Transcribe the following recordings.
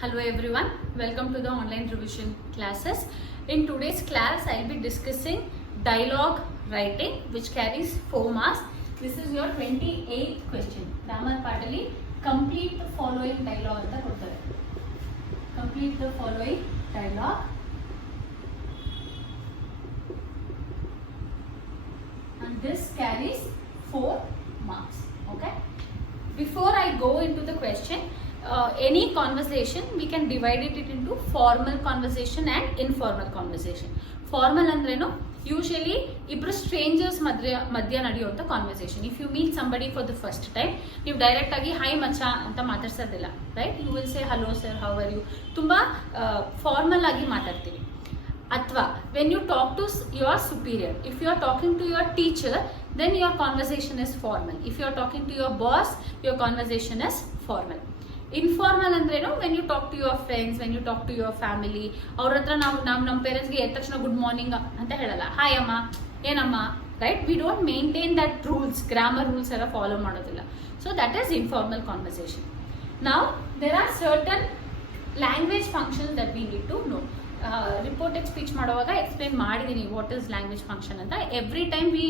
Hello everyone, welcome to the online revision classes. In today's class, I will be discussing dialogue writing which carries 4 marks. This is your 28th question. Grammar partly complete the following dialogue anta kodtare. Complete the following dialogue. And this carries 4 marks. Okay. Before I go into the question, any conversation we can divide it into formal conversation and informal conversation. Formal andreno usually ibru strangers madhya nadiyuವಂತ conversation. If you meet somebody for the first time, ನೀವು direct ಆಗಿ hi ಮಚ್ಚ ಅಂತ ಮಾತಾಡ್ಸೋದಿಲ್ಲ, right? You will say hello sir, how are you, ತುಂಬಾ formal ಆಗಿ ಮಾತಾಡ್ತೀವಿ. ಅಥವಾ when you talk to your superior, if you are talking to your teacher, then your conversation is formal. If you are talking to your boss, your conversation is formal. Informal ಅಂದ್ರೇನು, when you talk to your friends, when you talk to your family, ಅವ್ರ ಹತ್ರ ನಾವು ನಮ್ಮ ಪೇರೆಂಟ್ಸ್ಗೆ ಎದ್ದ ತಕ್ಷಣ good morning ಅಂತ ಹೇಳಲ್ಲ, ಹಾಯ್ ಅಮ್ಮ, ಏನಮ್ಮ, right? We don't maintain that rules, grammar rules ಎಲ್ಲ ಫಾಲೋ ಮಾಡೋದಿಲ್ಲ. So that is informal conversation. Now there are certain language functions that we need to know. Reported speech ಮಾಡುವಾಗ ಎಕ್ಸ್ಪ್ಲೇನ್ ಮಾಡಿದ್ದೀನಿ what is language function ಅಂತ. Every time we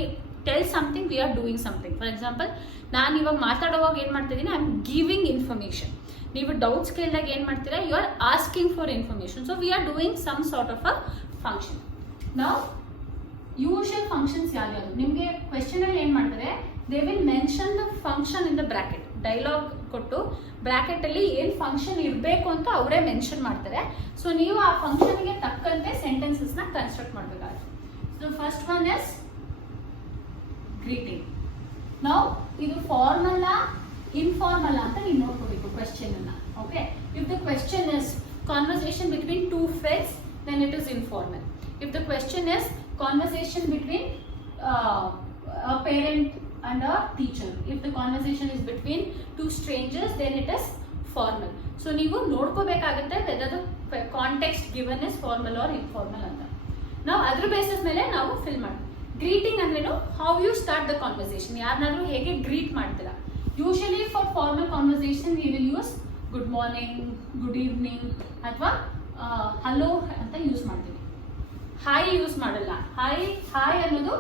tell something, we are doing something. For example, ನಾನು ಇವಾಗ ಮಾತಾಡುವಾಗ ಏನು ಮಾಡ್ತಿದ್ದೀನಿ, I am giving information. ನೀವು doubts ಕೇಳಿದಾಗ ಏನು ಮಾಡ್ತೀರಾ, you are asking for information. So we are doing some sort of a function. ನಾವು ಯೂಶುವಲ್ ಫಂಕ್ಷನ್ಸ್ ಯಾವ್ಯಾವುದು ನಿಮಗೆ ಕ್ವೆಶ್ಚನ್ ಅಲ್ಲಿ ಏನು ಮಾಡ್ತಾರೆ, they will mention the function in the bracket. Dialogue ಕೊಟ್ಟು ಬ್ರಾಕೆಟ್ ಅಲ್ಲಿ ಏನು ಫಂಕ್ಷನ್ ಇರಬೇಕು ಅಂತ ಅವರೇ ಮೆನ್ಷನ್ ಮಾಡ್ತಾರೆ. ಸೊ ನೀವು ಆ ಫಂಕ್ಷನ್ಗೆ ತಕ್ಕಂತೆ ಸೆಂಟೆನ್ಸಸ್ ನ ಕನ್ಸ್ಟ್ರಕ್ಟ್ ಮಾಡಬೇಕಾಗುತ್ತೆ. So first one is greeting. ನಾವು ಇದು ಫಾರ್ಮಲ್ ಇನ್ಫಾರ್ಮಲ್ ಅಂತ ನೀವು ನೋಡ್ಕೋಬೇಕು ಕ್ವೆಶ್ಚನ್ ಅನ್ನ. Okay, if the question is conversation between two friends, then it is informal. If the question is conversation between a parent and a teacher, if the conversation is between two strangers, then it is formal. So ನೀವು ನೋಡ್ಕೋಬೇಕಾಗುತ್ತೆ whether the context given is formal or informal ಅಂತ. ನಾವು ಅದ್ರ ಬೇಸಿಸ್ ಮೇಲೆ ನಾವು ಫಿಲ್ ಮಾಡ್ತೀವಿ. Greeting ಅಂದ್ರೇನು, how you start the conversation. ಯಾರನ್ನಾದ್ರೂ ಹೇಗೆ ಗ್ರೀಟ್ ಮಾಡ್ತೀರಾ. Usually for formal conversation we will use good morning, good evening ಅಥವಾ ಹಲೋ ಅಂತ ಯೂಸ್ ಮಾಡ್ತೀವಿ. ಹಾಯ್ ಯೂಸ್ ಮಾಡಲ್ಲ. ಹಾಯ್ ಅನ್ನೋದು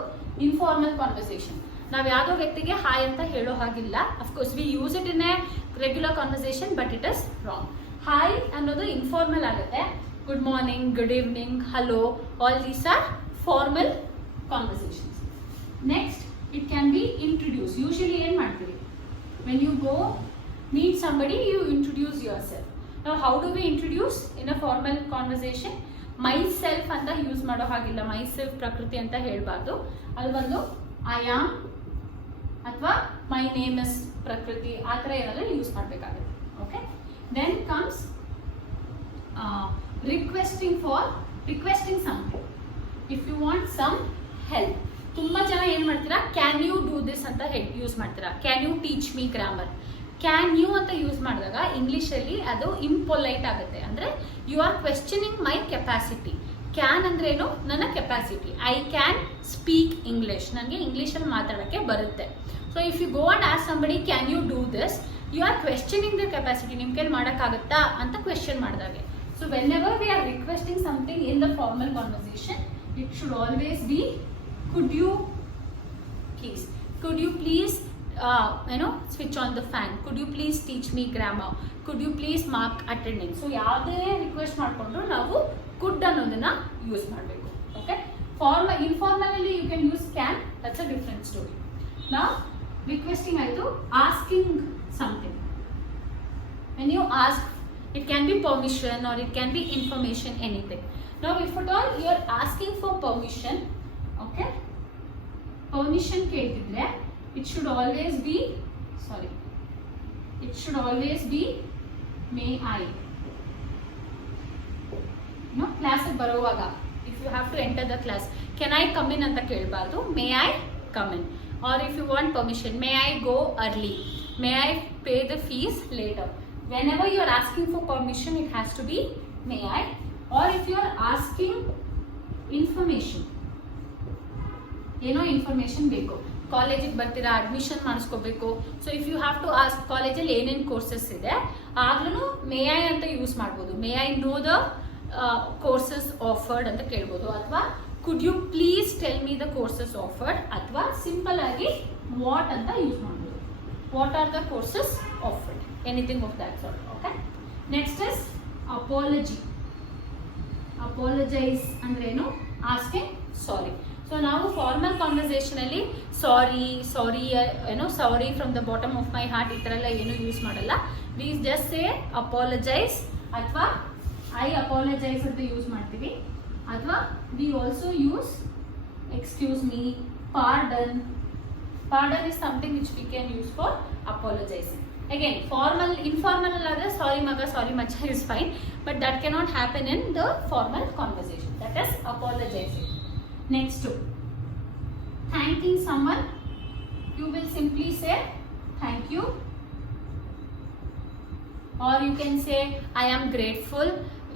ಇನ್ಫಾರ್ಮಲ್ ಕಾನ್ವರ್ಸೇಷನ್. ನಾವು ಯಾವುದೋ ವ್ಯಕ್ತಿಗೆ ಹಾಯ್ ಅಂತ ಹೇಳೋ ಹಾಗಿಲ್ಲ. Of course we use it in a regular conversation, but it is wrong. Hi ಅನ್ನೋದು ಇನ್ಫಾರ್ಮಲ್ ಆಗುತ್ತೆ. Good morning, good evening, hello, all these are formal conversations. Next, it can be introduce. Usually ಏನು ಮಾಡ್ತೀವಿ, when you go meet somebody, you introduce yourself. Now how do we introduce in a formal conversation? Myself ಅಂತ use ಮಾಡೋ ಹಾಗಿಲ್ಲ. myself ಪ್ರಕೃತಿ ಅಂತ ಹೇಳಬಾರ್ದು. ಅದು ಬಂದು I am ಅಥವಾ my name is ಪ್ರಕೃತಿ, ಆ ಥರ ಏನಾದರೂ ಯೂಸ್ ಮಾಡಬೇಕಾಗುತ್ತೆ. Okay, then comes requesting something. If you want some help. ತುಂಬ ಜನ ಏನು ಮಾಡ್ತೀರಾ, ಕ್ಯಾನ್ ಯು ಡೂ ದಿಸ್ ಅಂತ ಯೂಸ್ ಮಾಡ್ತೀರಾ. Can you teach me grammar. Can you ಅಂತ ಯೂಸ್ ಮಾಡಿದಾಗ ಇಂಗ್ಲೀಷಲ್ಲಿ ಅದು ಇಂಪೊಲೈಟ್ ಆಗುತ್ತೆ. ಅಂದರೆ you are questioning my capacity. Can ಅಂದ್ರೇನು, ನನ್ನ capacity. I can speak English, ನನಗೆ ಇಂಗ್ಲೀಷಲ್ಲಿ ಮಾತಾಡೋಕ್ಕೆ ಬರುತ್ತೆ. So if you go and ask somebody can you do this, you are questioning the capacity. ನಿಮ್ಮ ಕೈಲಿ ಮಾಡೋಕ್ಕಾಗುತ್ತಾ ಅಂತ ಕ್ವೆಶ್ಚನ್ ಮಾಡಿದಾಗೆ. So whenever we are requesting something in the formal conversation, it should always be could you please switch on the fan, could you please teach me grammar, could you please mark attendance. So ಯಾವುದೇ request ಮಾಡಿಕೊಂಡು ನಾವು could ಅನ್ನೋದನ್ನ use ಮಾಡಬೇಕು. Okay, formal informally you can use can, that's a different story. ನಾವು requesting ಆಯಿತು. Asking something, when you ask, it can be permission or it can be information, anything. Now if at all you are asking for permission, okay, permission ಕೇಳ್ತಿದ್ರೆ it should always be may I. No, class ಬರುವಾಗ if you have to enter the class, can I come in ಅಂತ ಕೇಳಬಾರ್ದು, may I come in. Or if you want permission, may I go early, may I pay the fees later. Whenever you are asking for permission, it has to be may I. Or if you are asking information, ಏನೋ information ಬೇಕು, ಕಾಲೇಜಿಗೆ ಬರ್ತೀರಾ, admission ಮಾಡಿಸ್ಕೋಬೇಕು. So if you have to ask ಕಾಲೇಜಲ್ಲಿ ಏನೇನು courses ಇದೆ, ಆಗ್ಲೂ may I ಅಂತ ಯೂಸ್ ಮಾಡ್ಬೋದು. May I know the courses offered ಅಂತ ಕೇಳ್ಬೋದು, ಅಥವಾ could you please tell me the courses offered, ಅಥವಾ ಸಿಂಪಲ್ ಆಗಿ ವಾಟ್ ಅಂತ ಯೂಸ್ ಮಾಡ್ಬೋದು. What are the courses offered, anything of that sort. Okay, next is apology. Apologise ಅಂದ್ರೇನು? Asking sorry. So ನಾವು formal conversation ಅಲ್ಲಿ ಸಾರಿ ಏನೋ sorry from the bottom of my heart ಈ ಥರ ಎಲ್ಲ ಏನು ಯೂಸ್ ಮಾಡಲ್ಲ. ವಿ ಜಸ್ಟ್ ಸೇ ಅಪಾಲಜೈಸ್ ಅಥವಾ ಐ ಅಪಾಲಜೈಸ್ ಅಂತ ಯೂಸ್ ಮಾಡ್ತೀವಿ, ಅಥವಾ we also use excuse me, pardon. Pardon is something which we can use for apologising. Again, formal, informal alladre sorry maga, sorry macha is fine, but that cannot happen in the formal conversation. That is apologizing. Next to thanking someone, you will simply say thank you, or you can say I am grateful,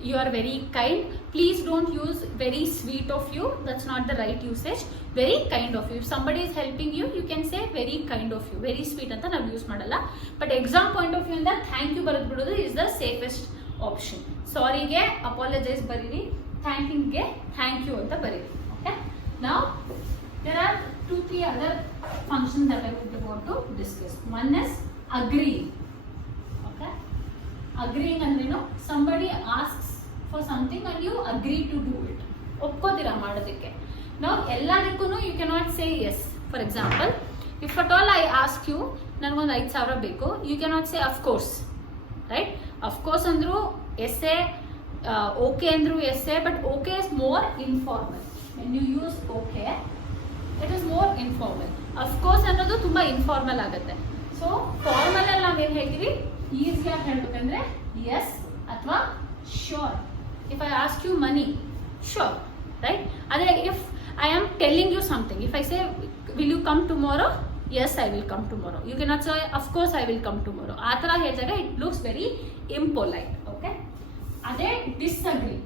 you are very kind. Please don't use very sweet of you, that's not the right usage. Very kind of you. If somebody is helping you, you can say very kind of you. Very sweet anta ನಾವು use ಮಾಡಲ್ಲ. But exam point of view ಇಂದ thank you ಬರೆದು ಬಿಡೋದು is the safest option. ಸಾರಿಗೆ apologise ಬರೀರಿ, ಥ್ಯಾಂಕಿಂಗ್ಗೆ thank you ಅಂತ ಬರೀರಿ. ಓಕೆ, ನಾವು there are 2-3 other function that I would want to discuss. One is agreeing. Okay, agreeing ಅಂದ್ರೇನು? Somebody asks for something and you agree to do it. ಒಪ್ಕೋತೀರಾ ಮಾಡೋದಕ್ಕೆ. Now ಎಲ್ಲದಕ್ಕೂ you cannot say yes. For example, if at all I ask you ನನಗೊಂದು 5,000 ಬೇಕು, you cannot say of course, right? Of course ಅಂದ್ರು ಎಸ್ಸೆ, okay ಅಂದ್ರು ಎಸ್ಸೆ, but okay is more informal. When you use okay it is more informal. Of course ಅನ್ನೋದು ತುಂಬ ಇನ್ಫಾರ್ಮಲ್ ಆಗುತ್ತೆ. So formal ಅಲ್ಲಿ ನಾವೇನು ಹೇಳ್ತೀವಿ, ಈಸಿಯಾಗಿ ಹೇಳ್ಬೇಕಂದ್ರೆ ಎಸ್ ಅಥವಾ sure. If I ask you money, sure, right? ಅದೇ if I am telling you something, if I say will you come tomorrow, yes I will come tomorrow, you cannot say of course I will come tomorrow. ಆ ಥರ ಹೇಳಿದಾಗ it looks very impolite. Okay, ಅದೇ disagree.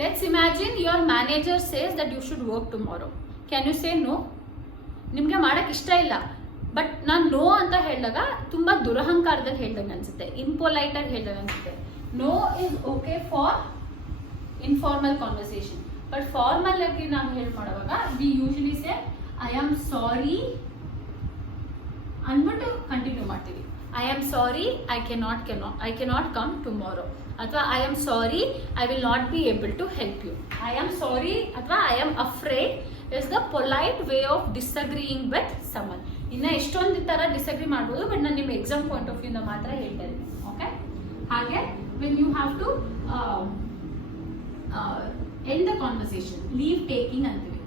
Let's imagine your manager says that you should work tomorrow. Can you say no? ನಿಮಗೆ ಮಾಡಕ್ಕೆ ಇಷ್ಟ ಇಲ್ಲ, ಬಟ್ ನಾನು ನೋ ಅಂತ ಹೇಳಿದಾಗ ತುಂಬ ದುರಹಂಕಾರದಲ್ಲಿ ಹೇಳ್ದಂಗೆ ಅನ್ಸುತ್ತೆ, ಇಂಪೊಲೈಟ್ ಆಗಿ ಹೇಳ್ದಂಗೆ ಅನ್ಸುತ್ತೆ. No is okay for informal conversation, but formal ಆಗಿ ನಾವು ಹೇಳಿ ಮಾಡುವಾಗ we usually say I am sorry ಅಂದ್ಬಿಟ್ಟು ಕಂಟಿನ್ಯೂ ಮಾಡ್ತೀವಿ. I am sorry I cannot come tomorrow, ಅಥವಾ I am sorry I will not be able to help you. I am sorry ಅಥವಾ I am afraid is the polite way of disagreeing with someone. ಇನ್ನ ಎಷ್ಟೊಂದು ತರ ಡಿಸಗ್ರಿ ಮಾಡ್ಬೋದು, ಬಟ್ ನಾನು ನಿಮ್ಮ exam point of view ಇಂದ ಮಾತ್ರ ಹೇಳ್ತಾ ಇದ್ದೀನಿ. ಓಕೆ, ಹಾಗೆ when you have to end the conversation, leave taking antivi.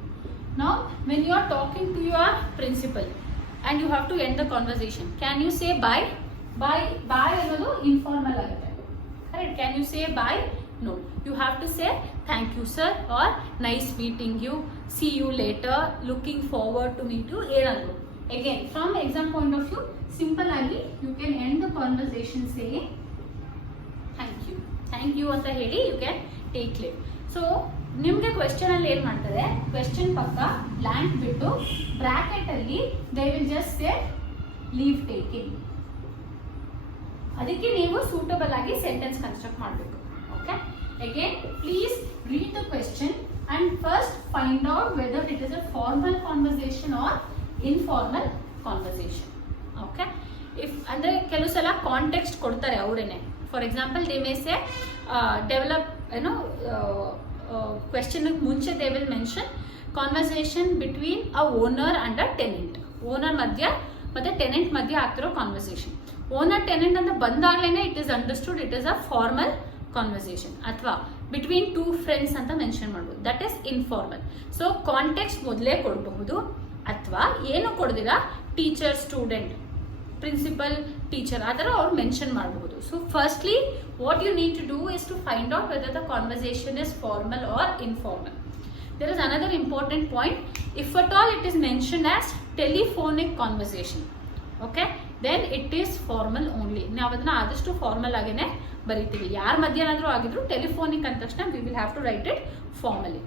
Now when you are talking to your principal and you have to end the conversation, can you say bye? Bye ಅನ್ನೋದು informal ಆಗುತ್ತೆ, correct? Can you say bye? No, you have to say thank you sir, or nice meeting you, see you later, looking forward to meet you. ಏನಂದ್ರು again from exam point of view, simple ಆಗಿ you can end the conversation saying thank you ಅಂತ ಹೇಳಿ you can take leave. So ನಿಮಗೆ question ಅಲ್ಲಿ ಏನ್ ಮಾಡ್ತಾರೆ, question ಪಕ್ಕ blank ಬಿಟ್ಟು ಬ್ರಾಕೆಟ್ ಅಲ್ಲಿ they will just say leave taking. ಅದಕ್ಕೆ ನೀವು ಸೂಟಬಲ್ ಆಗಿ ಸೆಂಟೆನ್ಸ್ ಕನ್ಸ್ಟ್ರಕ್ಟ್ ಮಾಡಬೇಕು. Okay, again please read the question and first find out whether it is a formal conversation or informal conversation. Okay, if ಅಂದ್ರೆ ಕೆಲವು ಸಲ context ಕೊಡ್ತಾರೆ ಅವರೇನೆ. For example they may say develop question ಮುಂಚೆ they will mention conversation between a owner and a tenant. Owner ಮಧ್ಯ ಮತ್ತೆ tenant ಮಧ್ಯ ಆಗ್ತಿರೋ ಕಾನ್ವರ್ಸೇಷನ್. ಓನರ್ ಟೆನೆಂಟ್ ಅಂತ ಬಂದಾಗ್ಲೇನೆ it is understood it is a formal conversation. ಅಥವಾ ಬಿಟ್ವೀನ್ 2 ಫ್ರೆಂಡ್ಸ್ ಅಂತ mention ಮಾಡ್ಬೋದು, that is informal. So context ಮೊದಲೇ ಕೊಡಬಹುದು, ಅಥವಾ ಏನು ಕೊಡ್ದಿರಾ ಟೀಚರ್ ಸ್ಟೂಡೆಂಟ್, ಪ್ರಿನ್ಸಿಪಲ್ ಟೀಚರ್ ಆ ಥರ ಅವ್ರು ಮೆನ್ಷನ್ ಮಾಡಬಹುದು. So firstly what you need to do is to find out whether the conversation is formal or informal. There is another important point. If at all it is mentioned as telephonic conversation, okay, then it is formal only. ನಾವು ಅದನ್ನ ಆದಷ್ಟು ಫಾರ್ಮಲ್ ಆಗೇನೆ ಬರೀತೀವಿ. ಯಾರ ಮಧ್ಯ ಏನಾದರೂ ಆಗಿದ್ರು ಟೆಲಿಫೋನಿಕ್ ಅಂದ ತಕ್ಷಣ we will have to write it formally.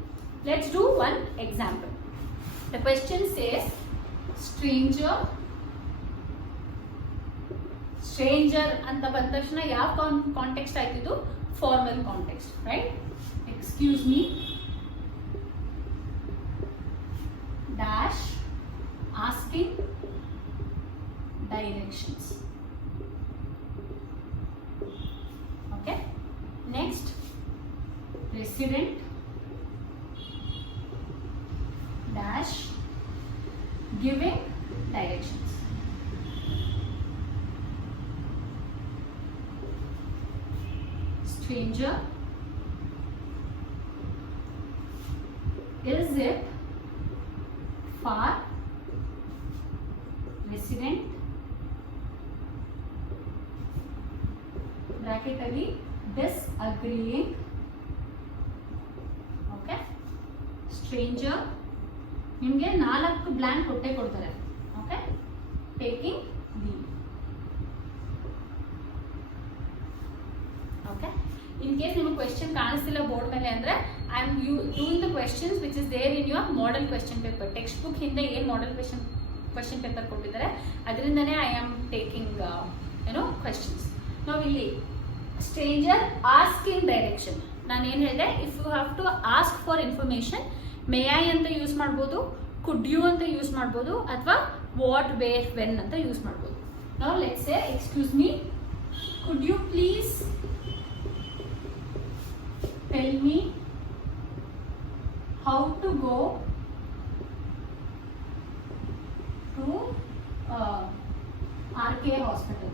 Let's do one example. The question says stranger stranger ಅಂತ ಬಂದ ತಕ್ಷಣ ಯಾವ ಕಾಂಟೆಕ್ಸ್ಟ್ ಆಯ್ತಿದ್ದು, formal context, right? Excuse me dash asking directions. Okay, next resident dash giving directions. Stranger is it far? Resident bracket ಅಲ್ಲಿ disagreeing. Stranger ನಿಮಗೆ 4 blank ಕೊಟ್ಟೆ ಕೊಡ್ತಾರೆ. Okay, taking leave. Okay, in case ನಿಮಗೆ ಕ್ವೆಶ್ಚನ್ ಕಾಣಿಸ್ತಿಲ್ಲ board ಮೇಲೆ ಅಂದ್ರೆ I am doing the questions which is there in your model question paper. Text book ಹಿಂದೆ ಏನು ಮಾಡೆಲ್ ಕ್ವೆಶ್ಚನ್ ಪೇಪರ್ ಕೊಟ್ಟಿದ್ದಾರೆ ಅದರಿಂದನೇ ಐ ಆಮ್ ಟೇಕಿಂಗ್ ಕ್ವೆಶ್ಚನ್ಸ್. ನಾವು ಇಲ್ಲಿ ಸ್ಟ್ರೇಂಜರ್ ಆಸ್ಕಿಂಗ್ ಡೈರೆಕ್ಷನ್ ನಾನು ಏನು ಹೇಳಿದೆ, if you have to ask for information may I ಅಂತ ಯೂಸ್ ಮಾಡ್ಬೋದು, ಕುಡ್ ಯು ಅಂತ ಯೂಸ್ ಮಾಡ್ಬೋದು, ಅಥವಾ ವಾಟ್, ವೇರ್, ವೆನ್ ಅಂತ ಯೂಸ್ ಮಾಡ್ಬೋದು. ನಾವು let's say excuse me could you please tell me how to go to RK hospital.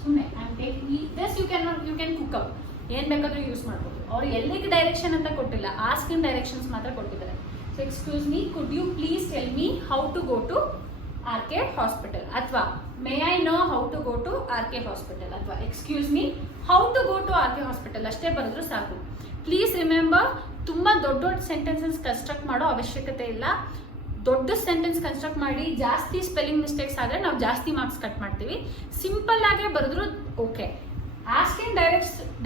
ಸುಮ್ಮನೆ I am taking this, you can cook up, ಏನ್ ಬೇಕಾದ್ರೂ ಯೂಸ್ ಮಾಡ್ಬೋದು. ಅವ್ರು ಎಲ್ಲಿಗೆ ಡೈರೆಕ್ಷನ್ ಅಂತ ಕೊಟ್ಟಿಲ್ಲ, ಆಸ್ಕಿಂಗ್ ಡೈರೆಕ್ಷನ್ಸ್ ಮಾತ್ರ ಕೊಟ್ಟಿದ್ದಾರೆ. So excuse me could you please tell me how to go to RK hospital, ಅಥವಾ may I know how to go to RK hospital, ಅಥವಾ excuse me how to go to RK hospital ಅಷ್ಟೇ ಬರೆದ್ರು ಸಾಕು. Please remember, ತುಂಬಾ ದೊಡ್ಡ ದೊಡ್ಡ sentences construct ಮಾಡೋ ಅವಶ್ಯಕತೆ ಇಲ್ಲ. ದೊಡ್ಡ ಸೆಂಟೆನ್ಸ್ ಕನ್ಸ್ಟ್ರಕ್ಟ್ ಮಾಡಿ ಜಾಸ್ತಿ ಸ್ಪೆಲ್ಲಿಂಗ್ ಮಿಸ್ಟೇಕ್ಸ್ ಆದರೆ ನಾವು ಜಾಸ್ತಿ ಮಾರ್ಕ್ಸ್ ಕಟ್ ಮಾಡ್ತೀವಿ. ಸಿಂಪಲ್ ಆಗೇ ಬರೆದ್ರು ಓಕೆ. ಆಸ್ಕಿಂಗ್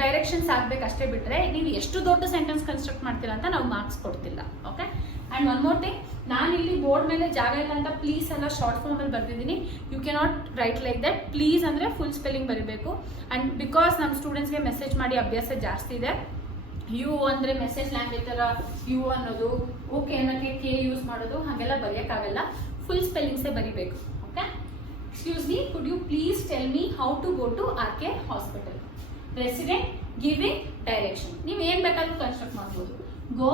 ಡೈರೆಕ್ಷನ್ಸ್ ಆಗ್ಬೇಕಷ್ಟೇ ಬಿಟ್ಟರೆ ನೀವು ಎಷ್ಟು ದೊಡ್ಡ ಸೆಂಟೆನ್ಸ್ ಕನ್ಸ್ಟ್ರಕ್ಟ್ ಮಾಡ್ತೀರಾ ಅಂತ ನಾವು ಮಾರ್ಕ್ಸ್ ಕೊಡ್ತಿಲ್ಲ. Okay, and one more thing, ನಾನು ಇಲ್ಲಿ ಬೋರ್ಡ್ ಮೇಲೆ ಜಾಗ ಇಲ್ಲ ಅಂತ ಪ್ಲೀಸ್ ಎಲ್ಲ ಶಾರ್ಟ್ ಫಾರ್ಮಲ್ಲಿ ಬರ್ತಿದ್ದೀನಿ. You cannot write like that. Please ಅಂದರೆ ಫುಲ್ ಸ್ಪೆಲ್ಲಿಂಗ್ ಬರೀಬೇಕು. ಆ್ಯಂಡ್ ಬಿಕಾಸ್ ನಮ್ಮ ಸ್ಟೂಡೆಂಟ್ಸ್ಗೆ ಮೆಸೇಜ್ ಮಾಡಿ ಅಭ್ಯಾಸ ಜಾಸ್ತಿ ಇದೆ. ಯು ಅಂದರೆ ಮೆಸೇಜ್ ಲ್ಯಾಂಗ್ವೇಜ್ ಥರ ಯು ಅನ್ನೋದು, ಓಕೆ ಅನ್ನೋಕ್ಕೆ ಕೆ ಯೂಸ್ ಮಾಡೋದು, ಹಾಗೆಲ್ಲ ಬರೆಯೋಕ್ಕಾಗಲ್ಲ. ಫುಲ್ ಸ್ಪೆಲ್ಲಿಂಗ್ಸೇ ಬರೀಬೇಕು. Okay, excuse me could you please tell me how to go to RK hospital. Resident giving direction, ನೀವು ಏನು ಬೇಕಾದ್ರೂ ಕನ್ಸ್ಟ್ರಕ್ಟ್ ಮಾಡ್ಬೋದು. Go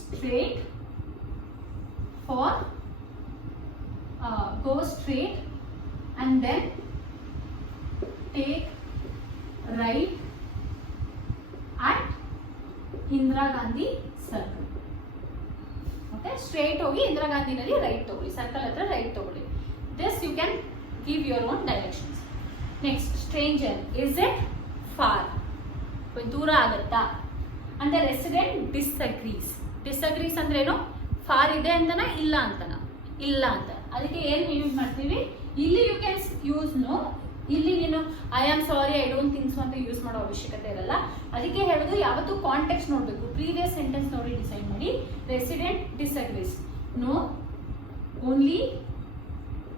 straight for go straight and then take right at Indira Gandhi circle. Okay, straight ಹೋಗಿ ಇಂದಿರಾ ಗಾಂಧಿನಲ್ಲಿ right ತಗೊಳ್ಳಿ, circle ಹತ್ರ right ತಗೊಳ್ಳಿ. This you can give your own directions. Next, stranger is it far, ದೂರ ಆಗತ್ತಾ ಅಂತ. ರೆಸಿಡೆಂಟ್ ಡಿಸ್ಅಗ್ರೀಸ್ ಅಂದ್ರೆ ಏನು, ಫಾರ್ ಇದೆ ಅಂತನ ಇಲ್ಲ ಅಂತನ, ಇಲ್ಲ ಅಂತ. ಅದಕ್ಕೆ ಏನು ಯೂಸ್ ಮಾಡ್ತೀವಿ ಇಲ್ಲಿ, ಯು ಕ್ಯಾನ್ ಯೂಸ್ ನೋ. ಇಲ್ಲಿ ನೀನು I am sorry, I don't think so ಅಂತ ಯೂಸ್ ಮಾಡೋ ಅವಶ್ಯಕತೆ ಇರಲ್ಲ. ಅದಕ್ಕೆ ಹೇಳೋದು ಯಾವತ್ತೂ ಕಾಂಟೆಕ್ಸ್ಟ್ ನೋಡಬೇಕು, ಪ್ರೀವಿಯಸ್ ಸೆಂಟೆನ್ಸ್ ನೋಡಿ ಡಿಸೈಡ್ ಮಾಡಿ. Resident disagrees, no only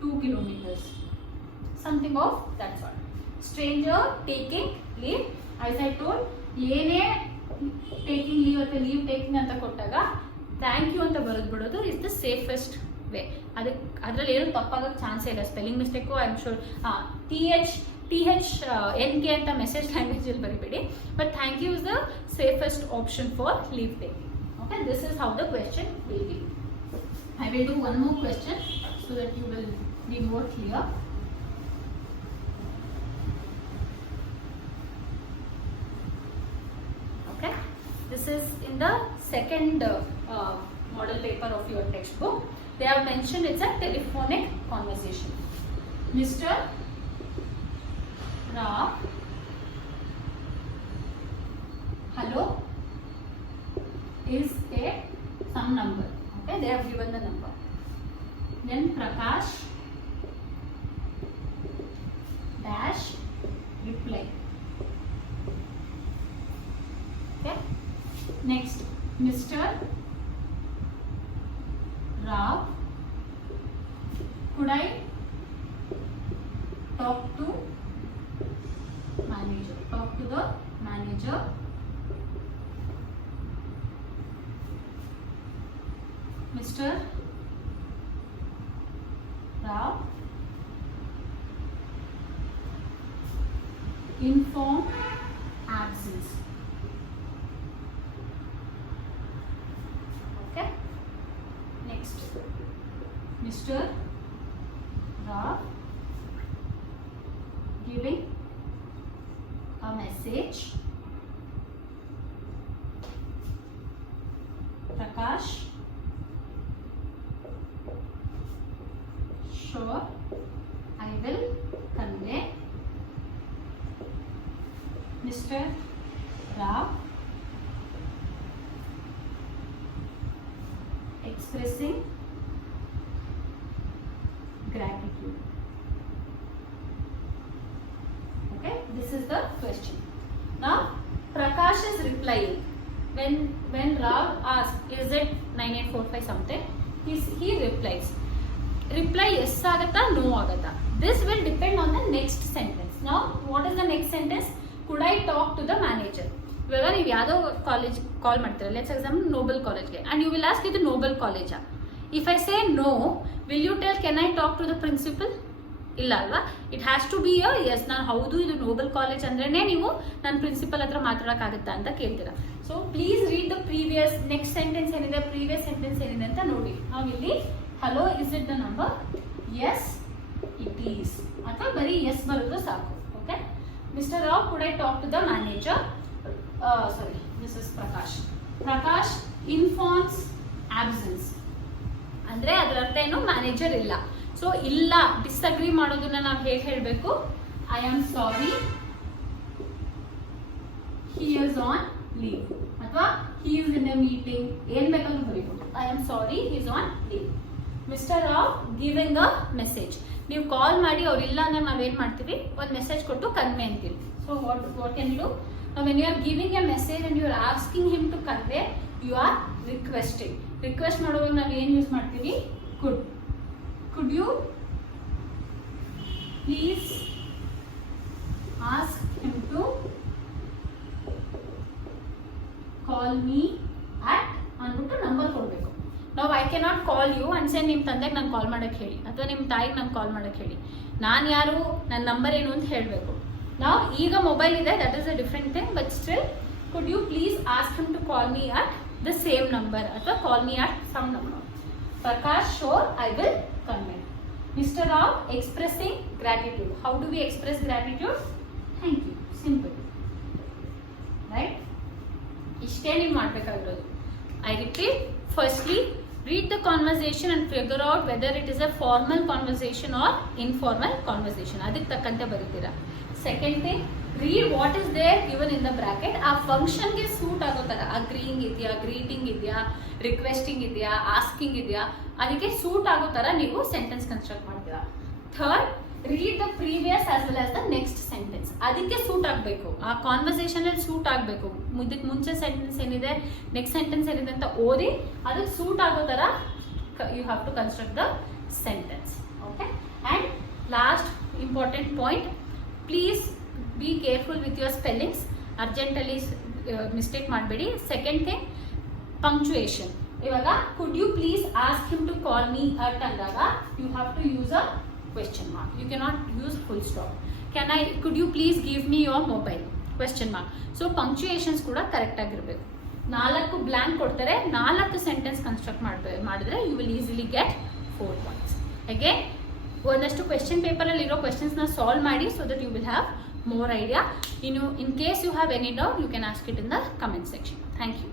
2 kilometers, something of that sort. Stranger taking leave, as I told, ಏನೇ ಟೇಕಿಂಗ್ ಲೀವ್ ಅಥವಾ ಲೀವ್ ಟೇಕಿಂಗ್ ಅಂತ ಕೊಟ್ಟಾಗ ಥ್ಯಾಂಕ್ ಯು ಅಂತ ಬರೆದ್ಬಿಡೋದು ಇಸ್ ದ ಸೇಫೆಸ್ಟ್ ವೇ. ಅದಕ್ಕೆ ಅದರಲ್ಲಿ ಏನು ತಪ್ಪಾಗೋಕ್ಕೆ ಚಾನ್ಸೇ ಇಲ್ಲ. Spelling mistake I am sure. THNK ಅಂತ ಮೆಸೇಜ್ ಲ್ಯಾಂಗ್ವೇಜಲ್ಲಿ ಬರಿಬೇಡಿ. But thank you is the safest option for leave taking. Okay, this is how the question will be. I will do one more question so that you will be more clear. Okay, this is in the second model paper of your textbook. They have mentioned it's a telephonic conversation. Mr. Rao, hello, is a some number. Okay, they have given the number. Then Prakash dash reply. Okay, next, Mr. Rao, could I talk to manager. Talk to the manager. Mr. Rao, inform absence. Okay. Next, Mr. Rao giving a message. Prakash, sure, I will convey. Mr. Rao expressing gratitude. Okay, this is the question. Now Prakash is replying. When Rao asks, is it 9845 something, he replies. Reply yes agata, no agata. This will depend on the next sentence. Now what is the next sentence? Could I talk to the manager? ಇವಾಗ ನೀವು ಯಾವುದೋ college call ಮಾಡ್ತೀರಾ, let's example Noble ಕಾಲೇಜ್ಗೆ, and you will ask ಇದು Noble ಕಾಲೇಜಾ. If I say no, will you tell can I talk to the principal? ಇಲ್ಲ ಅಲ್ವಾ. It has to be a yes, ನಾನು ಹೌದು ಇದು ನೋಬಲ್ ಕಾಲೇಜ್ ಅಂದ್ರೇ ನೀವು ನನ್ನ ಪ್ರಿನ್ಸಿಪಲ್ ಹತ್ರ ಮಾತಾಡೋಕ್ಕಾಗುತ್ತಾ ಅಂತ ಕೇಳ್ತೀರಾ. So please read the previous, next sentence ಏನಿದೆ, ಪ್ರೀವಿಯಸ್ ಸೆಂಟೆನ್ಸ್ ಏನಿದೆ ಅಂತ ನೋಡಿ. ನಾವು ಇಲ್ಲಿ hello is it the number, yes it is, ಅಥವಾ ಬರೀ ಎಸ್ ಬರೋದು ಸಾಕು. Okay. Mister Rao, could I talk to the manager? Sorry, this is Prakash. Prakash informs absence ಅಂದ್ರೆ ಅದರ ಅರ್ಥ ಏನು, ಮ್ಯಾನೇಜರ್ ಇಲ್ಲ. ಸೊ ಇಲ್ಲ, ಡಿಸ್ಅಗ್ರಿ ಮಾಡೋದನ್ನ ನಾವು ಹೇಗೆ ಹೇಳಬೇಕು? I am sorry, he is on leave, ಅಥವಾ he is in a meeting, ಏನ್ ಬೇಕಾದ್ರೂ ಬರೀಬಹುದು. I am sorry, he is on leave. Mister Rao giving a message. ನೀವು ಕಾಲ್ ಮಾಡಿ ಅವ್ರು ಇಲ್ಲ ಅಂದ್ರೆ ನಾವೇನ್ ಮಾಡ್ತೀವಿ, ಒಂದು ಮೆಸೇಜ್ ಕೊಟ್ಟು ಕನ್ವೆ ಅಂತೀವಿ. So what can you do? Now when you are giving a message and you are asking him to convey, you are requesting. Request ಮಾಡುವಾಗ ನಾವು ಏನು ಯೂಸ್ ಮಾಡ್ತೀವಿ? could. Could you please ask him to call me at ಅಂದ್ಬಿಟ್ಟು number ಕೊಡಬೇಕು. ನಾವು I cannot call you and say ನಿಮ್ಮ ತಂದೆಗೆ ನಾನು ಕಾಲ್ ಮಾಡಕ್ಕೆ ಹೇಳಿ, ಅಥವಾ ನಿಮ್ಮ ತಾಯಿಗೆ ನಾನು ಕಾಲ್ ಮಾಡಕ್ಕೆ ಹೇಳಿ. ನಾನು ಯಾರು, ನನ್ನ ನಂಬರ್ ಏನು ಅಂತ ಹೇಳಬೇಕು. ನಾವು ಈಗ ಮೊಬೈಲ್ ಇದೆ, that is a different thing, but still could you please ask him to call me at the same number, ಅಥವಾ call me at some number. Prakash, sure I will convey. Mister Rao expressing gratitude. How do we express gratitude? Thank you, simple, right? ಇಷ್ಟೇ ನೀವು ಮಾಡಬೇಕಾಗಿರೋದು. I repeat, firstly read the conversation and figure out whether it is a formal conversation or informal conversation. ಅದಕ್ಕೆ ತಕ್ಕಂತೆ ಬರೀತೀರಾ. Second thing, read what is there given in the bracket. ಆ ಫಂಕ್ಷನ್ಗೆ ಸೂಟ್ ಆಗೋ ಥರ, ಅಗ್ರೀಯಿಂಗ್ ಇದೆಯಾ, ಗ್ರೀಟಿಂಗ್ ಇದೆಯಾ, ರಿಕ್ವೆಸ್ಟಿಂಗ್ ಇದೆಯಾ, ಆಸ್ಕಿಂಗ್ ಇದೆಯಾ, ಅದಕ್ಕೆ ಸೂಟ್ ಆಗೋ ಥರ ನೀವು ಸೆಂಟೆನ್ಸ್ ಕನ್ಸ್ಟ್ರಕ್ಟ್ ಮಾಡ್ತೀರಾ. Third, read the previous as well as the next sentence. ಅದಕ್ಕೆ ಸೂಟ್ ಆಗಬೇಕು, ಆ ಕಾನ್ವರ್ಸೇಷನ್ ಅಲ್ಲಿ ಸೂಟ್ ಆಗಬೇಕು. ಇದಕ್ಕೆ ಮುಂಚೆ ಸೆಂಟೆನ್ಸ್ ಏನಿದೆ, ನೆಕ್ಸ್ಟ್ ಸೆಂಟೆನ್ಸ್ ಏನಿದೆ ಅಂತ ಓದಿ ಅದಕ್ಕೆ ಸೂಟ್ ಆಗೋ ಥರ you have to construct the sentence. Okay. And last important point, please be careful with your spellings. ಅರ್ಜೆಂಟಲ್ಲಿ ಮಿಸ್ಟೇಕ್ ಮಾಡಬೇಡಿ. Second thing, punctuation. ಇವಾಗ could you please ask him to call me at ಅಂದಾಗ you have to use a question mark. You cannot use full stop. Could you please give me your mobile? Question mark. So punctuations ಕೂಡ correct ಆಗಿರಬೇಕು. 4 blank ಕೊಡ್ತಾರೆ, 4 sentence construct ಮಾಡಿದ್ರೆ you will easily get 4 points. Again ಒಂದಷ್ಟು question ಪೇಪರಲ್ಲಿ ಇರೋ ಕ್ವೆಶ್ಚನ್ಸ್ನ solve ಮಾಡಿ, so that you will have more idea. In case you have any doubt, you can ask it in the comment section. Thank you.